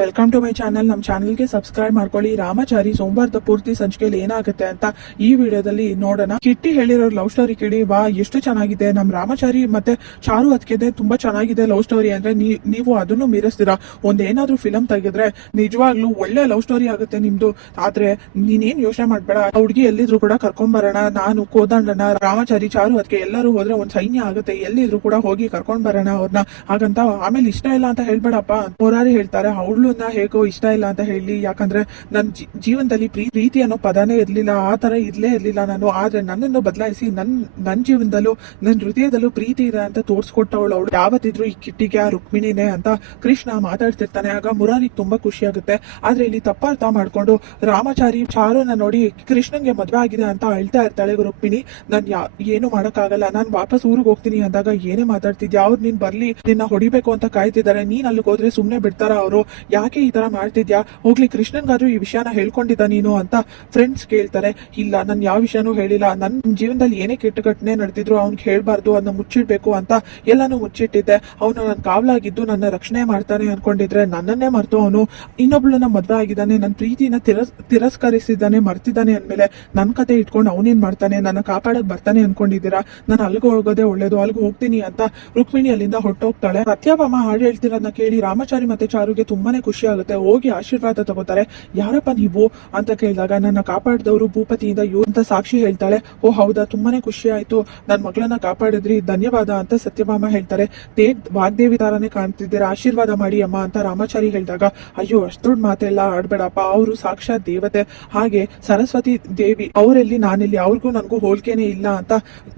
Welcome to my channel ನಮ್ಮ ಚಾನಲ್ಗೆ subscribe ಮಾಡ್ಕೊಳ್ಳಿ. ರಾಮಚಾರಿ ಸೋಮವಾರದ ಪೂರ್ತಿ ಸಂಚಿಕೆಯಲ್ಲಿ ಏನಾಗುತ್ತೆ ಅಂತ ಈ ವಿಡಿಯೋದಲ್ಲಿ ನೋಡೋಣ. ಕಿಟ್ಟಿ ಹೇಳಿರೋ ಲವ್ ಸ್ಟೋರಿ ಕೇಳಿ, ವಾ, ಎಷ್ಟು ಚೆನ್ನಾಗಿದೆ. ನಮ್ಮ ರಾಮಚಾರಿ ಮತ್ತೆ ಚಾರು ಅದಕ್ಕೆ ತುಂಬಾ ಚೆನ್ನಾಗಿದೆ ಲವ್ ಸ್ಟೋರಿ ಅಂದ್ರೆ ನೀವು ಅದನ್ನು ಮೀರಿಸ್ತೀರಾ? ಒಂದೇನಾದ್ರೂ ಫಿಲಂ ತೆಗೆದ್ರೆ ನಿಜವಾಗ್ಲೂ ಒಳ್ಳೆ ಲವ್ ಸ್ಟೋರಿ ಆಗುತ್ತೆ ನಿಮ್ದು. ಆದ್ರೆ ನೀನೇನ್ ಯೋಚನೆ ಮಾಡ್ಬೇಡ. ಹುಡುಗಿ ಎಲ್ಲಿದ್ರು ಕೂಡ ಕರ್ಕೊಂಡ್ ಬರೋಣ ನಾನು ಕೋದಂಡನ, ರಾಮಚಾರಿ ಚಾರು ಅದಕ್ಕೆ ಎಲ್ಲರೂ ಹೋದ್ರೆ ಒಂದ್ ಸೈನ್ಯ ಆಗುತ್ತೆ. ಎಲ್ಲಿದ್ರು ಕೂಡ ಹೋಗಿ ಕರ್ಕೊಂಡ್ ಬರೋಣ ಅವ್ರನ್ನ ಹಾಗಂತ ಆಮೇಲೆ ಇಷ್ಟ ಇಲ್ಲ ಅಂತ ಹೇಳ್ಬೇಡಪ್ಪ. ಮುರಾರಿ ಹೇಳ್ತಾರೆ ಅವಳನ್ನ ಹೇಗೋ ಇಷ್ಟ ಇಲ್ಲ ಅಂತ ಹೇಳಿ, ಯಾಕಂದ್ರೆ ನನ್ನ ಜೀವನದಲ್ಲಿ ಪ್ರೀ- ಪ್ರೀತಿ ಅನ್ನೋ ಪದಾನೇ ಇರ್ಲಿಲ್ಲ, ಆ ತರ ಇರ್ಲೇ ಇರ್ಲಿಲ್ಲ ನಾನು. ಆದ್ರೆ ನನ್ನನ್ನು ಬದಲಾಯಿಸಿ ನನ್ ನನ್ ಜೀವನದಲ್ಲೂ, ನನ್ ಹೃದಯದಲ್ಲೂ ಪ್ರೀತಿ ಇದೆ ಅಂತ ತೋರ್ಸ್ಕೊಟ್ಟವಳು ಅವಳು. ಯಾವತ್ತಿದ್ರು ಈ ಕಿಟ್ಟಿಗೆ, ಆ ರುಕ್ಮಿಣಿನೇ ಅಂತ ಕೃಷ್ಣ ಮಾತಾಡ್ತಿರ್ತಾನೆ. ಆಗ ಮುರಾರಿಗೆ ತುಂಬಾ ಖುಷಿ ಆಗುತ್ತೆ. ಆದ್ರೆ ಇಲ್ಲಿ ತಪ್ಪಾರ್ಥ ಮಾಡ್ಕೊಂಡು ರಾಮಾಚಾರಿ ಚಾರುನ ನೋಡಿ ಕೃಷ್ಣನ್ಗೆ ಮದುವೆ ಆಗಿದೆ ಅಂತ ಅಳ್ತಾ ಇರ್ತಾಳೆ ರುಕ್ಮಿಣಿ. ನಾನ್ ಯಾ, ಏನು ಮಾಡಕ್ಕಾಗಲ್ಲ. ನಾನ್ ವಾಪಸ್ ಊರಿಗೆ ಹೋಗ್ತೀನಿ. ಅಂದಾಗ, ಏನೇ ಮಾತಾಡ್ತಿದ್ಯಾ? ಅವ್ರು ನೀನ್ ಬರ್ಲಿ. ನಿನ್ನ ಹೊಡಿಬೇಕು ಅಂತ ಕಾಯ್ತಿದ್ದಾರೆ. ನೀನ್ ಅಲ್ಲಿಗೆ ಹೋದ್ರೆ ಸುಮ್ನೆ ಬಿಡ್ತಾರ ಅವರು? ಯಾಕೆ ಈ ತರ ಮಾಡ್ತಿದ್ಯಾ? ಹೋಗ್ಲಿ, ಕೃಷ್ಣನ್ಗಾದ್ರೂ ಈ ವಿಷಯನ ಹೇಳ್ಕೊಂಡಿದ್ದ ನೀನು ಅಂತ ಫ್ರೆಂಡ್ಸ್ ಕೇಳ್ತಾರೆ. ಇಲ್ಲ, ನನ್ ಯಾವ ವಿಷಯನೂ ಹೇಳಿಲ್ಲ. ನನ್ ಜೀವನದಲ್ಲಿ ಏನೇ ಕೆಟ್ಟ ಘಟನೆ ನಡೆದಿದ್ರು ಅವ್ನಿಗೆ ಹೇಳ್ಬಾರ್ದು ಅದನ್ನ ಮುಚ್ಚಿಡ್ಬೇಕು ಅಂತ ಎಲ್ಲಾನು ಮುಚ್ಚಿಟ್ಟಿದ್ದೆ. ಅವನು ನನ್ನ ಕಾವಲಾಗಿದ್ದು ನನ್ನ ರಕ್ಷಣೆ ಮಾಡ್ತಾನೆ ಅನ್ಕೊಂಡಿದ್ರೆ ನನ್ನನ್ನೇ ಮರ್ತು ಅವನು. ಇನ್ನೊಬ್ಳನ್ನ ಮದ್ವೆ ಆಗಿದ್ದಾನೆ ನನ್ನ ಪ್ರೀತಿನ ತಿರಸ್, ತಿರಸ್ಕರಿಸಿದ್ದಾನೆ, ಮರ್ತಿದ್ದಾನೆ ಅಂದ್ಮೇಲೆ ನನ್ ಕತೆ ಇಟ್ಕೊಂಡು ಅವನೇನ್ ಮಾಡ್ತಾನೆ? ನನ್ನ ಕಾಪಾಡಕ್ ಬರ್ತಾನೆ ಅನ್ಕೊಂಡಿದ್ದೀರಾ? ನಾನು ಅಲ್ಗೂ ಹೋಗೋದೇ ಒಳ್ಳೇದು, ಅಲ್ಗೂ ಹೋಗ್ತೀನಿ ಅಂತ ರುಕ್ಮಿಣಿ ಅಲ್ಲಿಂದ ಹೊಟ್ಟೋಗ್ತಾಳೆ ಸತ್ಯಭಾಮ ಹಾಡು ಹೇಳ್ತಿರೋದನ್ನ ಕೇಳಿ ರಾಮಚಾರಿ ಮತ್ತೆ ಚಾರುಗೆ ತುಂಬಾನೇ ಖುಷಿ ಆಗುತ್ತೆ. ಹೋಗಿ ಆಶೀರ್ವಾದ ತಗೋತಾರೆ. ಯಾರಪ್ಪ ನೀವು ಅಂತ ಕೇಳಿದಾಗ, ನನ್ನ ಕಾಪಾಡಿದವರು ಭೂಪತಿಯಿಂದ ಇವ್ರು ಅಂತ ಸಾಕ್ಷಿ ಹೇಳ್ತಾಳೆ. ಓ, ಹೌದಾ? ತುಂಬಾನೇ ಖುಷಿ ಆಯ್ತು. ನನ್ನ ಮಗಳನ್ನ ಕಾಪಾಡಿದ್ರಿ. ಧನ್ಯವಾದ ಅಂತ ಸತ್ಯಭಾಮ ಹೇಳ್ತಾರೆ. ದೇ, ವಾಗ್ದೇವಿ ತಾರನೇ ಕಾಣ್ತಿದ್ದೀರಾ? ಆಶೀರ್ವಾದ ಮಾಡಿ ಅಮ್ಮ ಅಂತ ರಾಮಾಚಾರಿ ಹೇಳಿದಾಗ, ಅಯ್ಯೋ, ಅಷ್ಟು ಮಾತೆಲ್ಲ ಆಡ್ಬೇಡಪ್ಪ. ಅವರು ಸಾಕ್ಷಾತ್ ದೇವತೆ. ಹಾಗೆ ಸರಸ್ವತಿ ದೇವಿ, ಅವರೆಲ್ಲಿ ನಾನಿಲ್ಲಿ. ಅವ್ರಿಗೂ ನನಗೂ ಹೋಲಿಕೆನೇ ಇಲ್ಲ ಅಂತ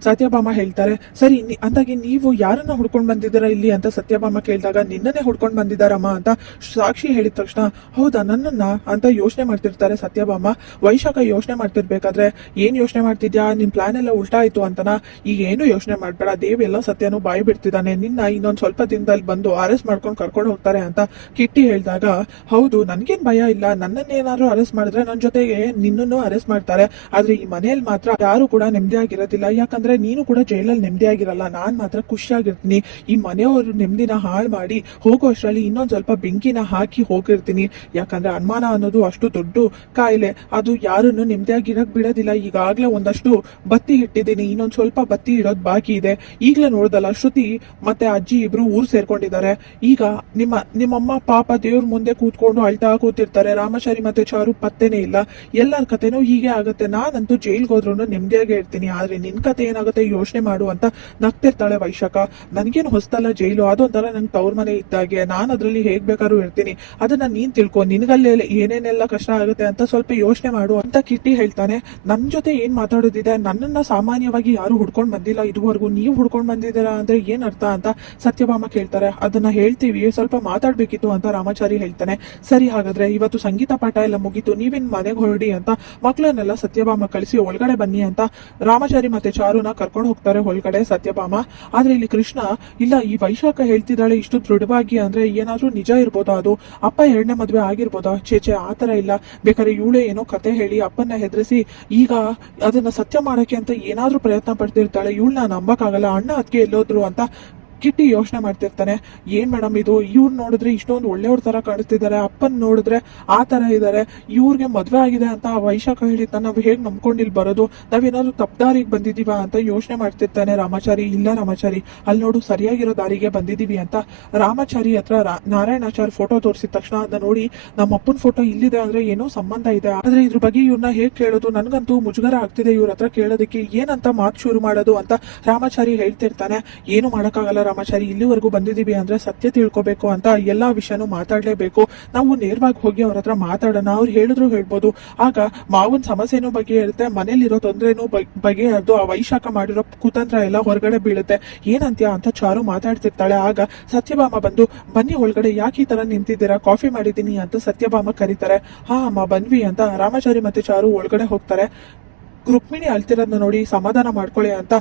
ಸತ್ಯಭಾಮ ಹೇಳ್ತಾರೆ. ಸರಿ ಅಂದಾಗಿ ನೀವು ಯಾರನ್ನ ಹುಡ್ಕೊಂಡ್ ಬಂದಿದ್ದೀರಾ ಇಲ್ಲಿ? ಅಂತ ಸತ್ಯಭಾಮ ಕೇಳಿದಾಗ, ನಿನ್ನನ್ನೇ ಹುಡ್ಕೊಂಡ್ ಬಂದಿದ್ದಾರಮ್ಮ ಅಂತ ಸಾಕ್ಷಿ ಹೇಳಿದ ತಕ್ಷಣ, ಹೌದಾ, ನನ್ನನ್ನ ಅಂತ ಯೋಚನೆ ಮಾಡ್ತಿರ್ತಾರೆ ಸತ್ಯಭಾಮ. ವೈಶಾಖ ಯೋಚನೆ ಮಾಡ್ತಿರ್ಬೇಕಾದ್ರೆ ಏನ್ ಯೋಚನೆ ಮಾಡ್ತಿದ್ಯಾ? ನಿನ್ ಪ್ಲಾನ್ ಎಲ್ಲ ಉಲ್ಟಾ ಆಯ್ತು ಅಂತನ? ಈಗ ಏನು ಯೋಚನೆ ಮಾಡ್ಬೇಡ ದೇವ್ ಎಲ್ಲ ಸತ್ಯನು ಬಾಯಿ ಬಿಡ್ತಿದ್ದಾನೆ. ನಿನ್ನ ಇನ್ನೊಂದ್ ಸ್ವಲ್ಪ ದಿನದಲ್ಲಿ ಬಂದು ಅರೆಸ್ಟ್ ಮಾಡ್ಕೊಂಡು ಕರ್ಕೊಂಡು ಹೋಗ್ತಾರೆ ಅಂತ ಕಿಟ್ಟಿ ಹೇಳಿದಾಗ, ಹೌದು, ನನ್ಗೇನ್ ಭಯ ಇಲ್ಲ. ನನ್ನನ್ನ ಏನಾದ್ರು ಅರೆಸ್ಟ್ ಮಾಡಿದ್ರೆ ನನ್ ಜೊತೆಗೆ ನಿನ್ನನ್ನು ಅರೆಸ್ಟ್ ಮಾಡ್ತಾರೆ. ಆದ್ರೆ ಈ ಮನೆಯಲ್ಲಿ ಮಾತ್ರ ಯಾರು ಕೂಡ ನೆಮ್ಮದಿಯಾಗಿರೋದಿಲ್ಲ ಯಾಕಂದ್ರೆ ನೀನು ಕೂಡ ಜೈಲಲ್ಲಿ ನೆಮ್ಮದಿಯಾಗಿರಲ್ಲ ನಾನ್ ಮಾತ್ರ ಖುಷಿಯಾಗಿರ್ತೀನಿ. ಈ ಮನೆಯವರು ನೆಮ್ಮದಿನ ಹಾಳು ಮಾಡಿ ಹೋಗೋ ಅಷ್ಟರಲ್ಲಿ ಇನ್ನೊಂದ್ ಸ್ವಲ್ಪ ಬೆಂಕಿನ ಹಾಕಿ ಹೋಗಿರ್ತೀನಿ. ಯಾಕಂದ್ರೆ ಅನುಮಾನ ಅನ್ನೋದು ಅಷ್ಟು ದೊಡ್ಡ ಕಾಯಿಲೆ. ಅದು ಯಾರನ್ನು ನೆಮ್ಮದಿಯಾಗಿರಕ್ ಬಿಡೋದಿಲ್ಲ. ಈಗಾಗ್ಲೇ ಒಂದಷ್ಟು ಬತ್ತಿ ಇಟ್ಟಿದ್ದೀನಿ. ಇನ್ನೊಂದ್ ಸ್ವಲ್ಪ ಬತ್ತಿ ಇಡೋದ್ ಬಾಕಿ ಇದೆ. ಈಗ್ಲೇ ನೋಡ್ದಲ್ಲ, ಶ್ರುತಿ ಮತ್ತೆ ಅಜ್ಜಿ ಇಬ್ರು ಊರ್ ಸೇರ್ಕೊಂಡಿದ್ದಾರೆ. ಈಗ ನಿಮ್ಮ, ನಿಮ್ಮಮ್ಮ, ಪಾಪ ದೇವ್ರ ಮುಂದೆ ಕೂತ್ಕೊಂಡು ಅಳ್ತಾ ಕೂತಿರ್ತಾರೆ. ರಾಮಚಾರಿ ಮತ್ತೆ ಚಾರು ಪತ್ತೆನೇ ಇಲ್ಲ. ಎಲ್ಲರ ಕತೆನೂ ಹೀಗೆ ಆಗುತ್ತೆ. ನಾನಂತೂ ಜೈಲ್ಗೆ ಹೋದ್ರು ನೆಮ್ಮದಿಯಾಗೇ ಇರ್ತೀನಿ. ಆದ್ರೆ ನಿನ್ ಕತೆ ಏನಾಗುತ್ತೆ ಯೋಚನೆ ಮಾಡು ಅಂತ ನಗ್ತಿರ್ತಾಳೆ ವೈಶಾಖ. ನನ್ಗೇನು ಹೊಸ್ತಲ್ಲ ಜೈಲು? ಅದೊಂಥರ ನಂಗೆ ತವ್ರ ಮನೆ ಇದ್ದಾಗೆ. ನಾನು ಅದ್ರಲ್ಲಿ ಹೇಗ್ ಬೇಕಾದ್ರೂ ಇರ್ತೀನಿ. ಅದನ್ನ ನೀನ್ ತಿಳ್ಕೊ. ನಿನ್ಗಲ್ಲೇ ಏನೇನೆಲ್ಲ ಕಷ್ಟ ಆಗುತ್ತೆ ಅಂತ ಸ್ವಲ್ಪ ಯೋಚನೆ ಮಾಡು ಅಂತ ಕಿಟ್ಟಿ ಹೇಳ್ತಾನೆ. ನನ್ ಜೊತೆ ಏನ್ ಮಾತಾಡೋದಿದೆ? ನನ್ನನ್ನ ಸಾಮಾನ್ಯವಾಗಿ ಯಾರು ಹುಡ್ಕೊಂಡ್ ಬಂದಿಲ್ಲ ಇದುವರೆಗೂ. ನೀವು ಹುಡ್ಕೊಂಡ್ ಬಂದಿದ್ದೀರಾ ಅಂದ್ರೆ ಏನ್ ಅರ್ಥ ಅಂತ ಸತ್ಯಭಾಮ ಕೇಳ್ತಾರೆ. ಅದನ್ನ ಹೇಳ್ತೀವಿ. ಸ್ವಲ್ಪ ಮಾತಾಡ್ಬೇಕಿತ್ತು ಅಂತ ರಾಮಾಚಾರಿ ಹೇಳ್ತಾನೆ. ಸರಿ ಹಾಗಾದ್ರೆ, ಇವತ್ತು ಸಂಗೀತ ಪಾಠ ಎಲ್ಲ ಮುಗೀತು. ನೀವಿನ್ ಮನೆಗೆ ಹೊರಡಿ ಅಂತ ಮಕ್ಕಳನ್ನೆಲ್ಲ ಸತ್ಯಭಾಮ ಕಳಿಸಿ ಒಳಗಡೆ ಬನ್ನಿ ಅಂತ ರಾಮಾಚಾರಿ ಮತ್ತೆ ಚಾರುನ ಕರ್ಕೊಂಡು ಹೋಗ್ತಾರೆ ಒಳಗಡೆ ಸತ್ಯಭಾಮ. ಆದ್ರೆ ಇಲ್ಲಿ ಕೃಷ್ಣ, ಇಲ್ಲ, ಈ ವೈಶಾಖ ಹೇಳ್ತಿದ್ದಾಳೆ ಇಷ್ಟು ದೃಢವಾಗಿ ಅಂದ್ರೆ ಏನಾದ್ರೂ ನಿಜ ಇರ್ಬೋದಾ ಅದು? ಅಪ್ಪ ಎರಡನೇ ಮದುವೆ ಆಗಿರ್ಬೋದಾ? ಚೇಚೆ ತರ ಇಲ್ಲ. ಬೇಕಾದ್ರೆ ಇವಳೇ ಏನೋ ಕತೆ ಹೇಳಿ ಅಪ್ಪನ್ನ ಹೆದರಿಸಿ, ಈಗ ಅದನ್ನ ಸತ್ಯ ಮಾಡಕ್ಕೆ ಅಂತ ಏನಾದ್ರೂ ಪ್ರಯತ್ನ ಪಡ್ತಿರ್ತಾಳೆ. ಇವಳನ್ನ ನಂಬಕ್ಕಾಗಲ್ಲ. ಅಣ್ಣ ಅದಕ್ಕೆ ಎಲ್ಲೋದ್ರು ಅಂತ ಕಿಟ್ಟಿ ಯೋಚನೆ ಮಾಡ್ತಿರ್ತಾನೆ. ಏನ್ ಮೇಡಮ್ ಇದು? ಇವ್ರು ನೋಡಿದ್ರೆ ಇಷ್ಟೊಂದು ಒಳ್ಳೆಯವ್ರ ತರ ಕಾಣಿಸ್ತಿದ್ದಾರೆ. ಅಪ್ಪನ್ ನೋಡಿದ್ರೆ ಆ ತರ ಇದಾರೆ. ಇವ್ರಿಗೆ ಮದ್ವೆ ಆಗಿದೆ ಅಂತ ವೈಶಾಖ ಹೇಳಿದ್ನ ನಾವು ಹೇಗ್ ನಂಬ್ಕೊಂಡು ಇಲ್ಲಿ ಬರೋದು? ನಾವೇನಾದ್ರೂ ತಪ್ಪದಾರಿಗೆ ಬಂದಿದೀವ ಅಂತ ಯೋಚನೆ ಮಾಡ್ತಿರ್ತಾನೆ ರಾಮಾಚಾರಿ. ಇಲ್ಲ ರಾಮಾಚಾರಿ, ಅಲ್ಲಿ ನೋಡು ಸರಿಯಾಗಿರೋ ದಾರಿಗೆ ಬಂದಿದೀವಿ ಅಂತ ರಾಮಾಚಾರಿ ಹತ್ರ ನಾರಾಯಣಾಚಾರ್ ಫೋಟೋ ತೋರಿಸಿದ ತಕ್ಷಣ ಅದನ್ನ ನೋಡಿ ನಮ್ಮ ಅಪ್ಪನ ಫೋಟೋ ಇಲ್ಲಿದೆ ಅಂದ್ರೆ ಏನೋ ಸಂಬಂಧ ಇದೆ. ಆದ್ರೆ ಇದ್ರ ಬಗ್ಗೆ ಇವ್ರನ್ನ ಹೇಗ್ ಕೇಳೋದು? ನನ್ಗಂತೂ ಮುಜುಗರ ಆಗ್ತಿದೆ ಇವ್ರ ಹತ್ರ ಕೇಳೋದಕ್ಕೆ. ಏನಂತ ಮಾತು ಶುರು ಮಾಡೋದು ಅಂತ ರಾಮಾಚಾರಿ ಹೇಳ್ತಿರ್ತಾನೆ. ಏನು ಮಾಡಕ್ಕಾಗಲ್ಲ ರಾಮಾಚಾರಿ, ಇಲ್ಲಿವರೆಗೂ ಬಂದಿದ್ದೀವಿ ಅಂದ್ರೆ ಸತ್ಯ ತಿಳ್ಕೊಬೇಕು ಅಂತ ಎಲ್ಲಾ ವಿಷಯನೂ ಮಾತಾಡಲೇಬೇಕು. ನಾವು ನೇರವಾಗಿ ಹೋಗಿ ಅವ್ರ ಹತ್ರ ಮಾತಾಡೋಣ. ಅವ್ರು ಹೇಳಿದ್ರು ಹೇಳ್ಬೋದು. ಆಗ ಮಾವನ ಸಮಸ್ಯೆನೂ ಇರುತ್ತೆ ಮನೇಲಿರೋ ತೊಂದರೆನೂ ಬಗ್- ಅದು ಆ ವೈಶಾಖ ಮಾಡಿರೋ ಕುತಂತ್ರ ಎಲ್ಲ ಹೊರಗಡೆ ಬೀಳುತ್ತೆ. ಏನಂತ್ಯ ಅಂತ ಚಾರು ಮಾತಾಡ್ತಿರ್ತಾಳೆ. ಆಗ ಸತ್ಯಭಾಮ ಬಂದು, ಬನ್ನಿ ಒಳಗಡೆ, ಯಾಕೆ ಈ ತರ ನಿಂತಿದ್ದೀರಾ? ಕಾಫಿ ಮಾಡಿದ್ದೀನಿ ಅಂತ ಸತ್ಯಭಾಮ ಕರೀತಾರೆ. ಹಾ, ಅಮ್ಮ, ಬನ್ವಿ ಅಂತ ರಾಮಾಚಾರಿ ಮತ್ತೆ ಚಾರು ಒಳಗಡೆ ಹೋಗ್ತಾರೆ. ರುಕ್ಮಿಣಿ ಅಳ್ತಿರೋದನ್ನ ನೋಡಿ ಸಮಾಧಾನ ಮಾಡ್ಕೊಳ್ಳಿ ಅಂತ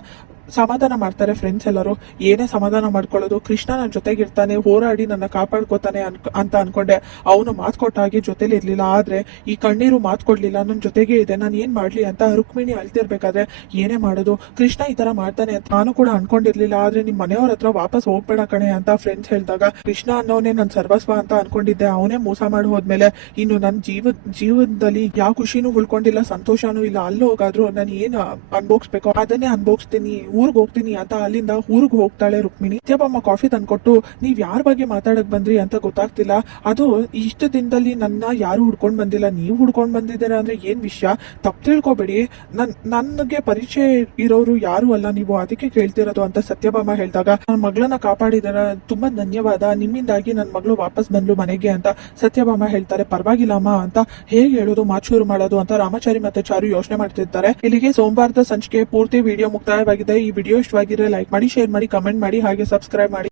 ಸಮಾಧಾನ ಮಾಡ್ತಾರೆ ಫ್ರೆಂಡ್ಸ್ ಎಲ್ಲರೂ. ಏನೇ ಸಮಾಧಾನ ಮಾಡ್ಕೊಳ್ಳೋದು, ಕೃಷ್ಣ ನನ್ನ ಜೊತೆಗಿರ್ತಾನೆ, ಹೋರಾಡಿ ನನ್ನ ಕಾಪಾಡ್ಕೋತಾನೆ ಅನ್ ಅಂತ ಅನ್ಕೊಂಡೆ. ಅವನು ಮಾತು ಕೊಟ್ಟಾಗಿ ಜೊತೆಲಿ ಇರ್ಲಿಲ್ಲ. ಆದ್ರೆ ಈ ಕಣ್ಣೀರು ಮಾತು ಕೊಡ್ಲಿಲ್ಲ. ನನ್ನ ಜೊತೆಗೆ ಇದೆ. ನಾನು ಏನ್ ಮಾಡ್ಲಿ ಅಂತ ರುಕ್ಮಿಣಿ ಅಳ್ತಿರ್ಬೇಕಾದ್ರೆ ಏನೇ ಮಾಡೋದು? ಕೃಷ್ಣ ಈ ತರ ಮಾಡ್ತಾನೆ ಅಂತ ನಾನು ಕೂಡ ಅನ್ಕೊಂಡಿರ್ಲಿಲ್ಲ. ಆದ್ರೆ ನಿಮ್ಮ ಮನೆಯವ್ರ ಹತ್ರ ವಾಪಸ್ ಹೋಗ್ಬೇಡ ಕಣೆ ಅಂತ ಫ್ರೆಂಡ್ಸ್ ಹೇಳಿದಾಗ ಕೃಷ್ಣ ಅನ್ನೋನೇ ನನ್ನ ಸರ್ವಸ್ವ ಅಂತ ಅನ್ಕೊಂಡಿದ್ದೆ. ಅವನೇ ಮೋಸ ಮಾಡಿ ಹೋದ್ಮೇಲೆ ಇನ್ನು ನನ್ನ ಜೀವ ಜೀವನದಲ್ಲಿ ಯಾವ ಖುಷಿನೂ ಉಳ್ಕೊಂಡಿಲ್ಲ, ಸಂತೋಷನೂ ಇಲ್ಲ. ಅಲ್ಲಿ ಹೋಗಾದ್ರು ನಾನು ಏನು ಅನ್ಭೋಗ್ಸ್ಬೇಕು ಅದನ್ನೇ ಅನ್ಭೋಗ್ಸ್ತೀನಿ. ಊರ್ಗ್ ಹೋಗ್ತೀನಿ ಅಂತ ಅಲ್ಲಿಂದ ಊರಿಗೆ ಹೋಗ್ತಾಳೆ ರುಕ್ಮಿಣಿ. ಸತ್ಯಭಾಮ ಕಾಫಿ ತಂದ್ಕೊಟ್ಟು ನೀವ್ ಯಾರ ಬಗ್ಗೆ ಮಾತಾಡಕ್ ಬಂದ್ರಿ ಅಂತ ಗೊತ್ತಾಗ್ತಿಲ್ಲ. ಅದು ಇಷ್ಟು ದಿನದಲ್ಲಿ ನನ್ನ ಯಾರು ಹುಡ್ಕೊಂಡ್ ಬಂದಿಲ್ಲ, ನೀವು ಹುಡ್ಕೊಂಡ್ ಬಂದಿದ್ದೀರಾ ಅಂದ್ರೆ ಏನ್ ವಿಷಯ? ತಪ್ಪು ತಿಳ್ಕೊಬೇಡಿ. ನನ್, ನನಗೆ ಪರಿಚಯ ಇರೋರು ಯಾರು ಅಲ್ಲ, ನೀವು ಅದಕ್ಕೆ ಕೇಳ್ತಿರೋದು ಅಂತ ಸತ್ಯಭಾಮ ಹೇಳ್ದಾಗ ನನ್ನ ಮಗಳನ್ನ ಕಾಪಾಡಿದಾರ, ತುಂಬಾ ಧನ್ಯವಾದ. ನಿಮ್ಮಿಂದಾಗಿ ನನ್ನ ಮಗಳು ವಾಪಸ್ ಬಂದ್ಲು ಮನೆಗೆ ಅಂತ ಸತ್ಯಭಾಮ ಹೇಳ್ತಾರೆ. ಪರವಾಗಿಲ್ಲ ಅಮ್ಮ ಅಂತ ಹೇಗೆ ಹೇಳೋದು ಮಾಚೂರು ಮಾಡೋದು ಅಂತ ರಾಮಾಚಾರಿ ಮತ್ತೆ ಚಾರು ಯೋಚನೆ ಮಾಡ್ತಿರ್ತಾರೆ. ಇಲ್ಲಿಗೆ ಸೋಮವಾರದ ಸಂಚಿಕೆ ಪೂರ್ತಿ ವಿಡಿಯೋ ಮುಕ್ತಾಯವಾಗಿದೆ. ಈ ವಿಡಿಯೋ ಇಷ್ಟವಾಗಿದ್ರೆ ಲೈಕ್ ಮಾಡಿ ಶೇರ್ ಮಾಡಿ ಕಮೆಂಟ್ ಮಾಡಿ ಹಾಗೆ ಸಬ್ಸ್ಕ್ರೈಬ್ ಮಾಡಿ.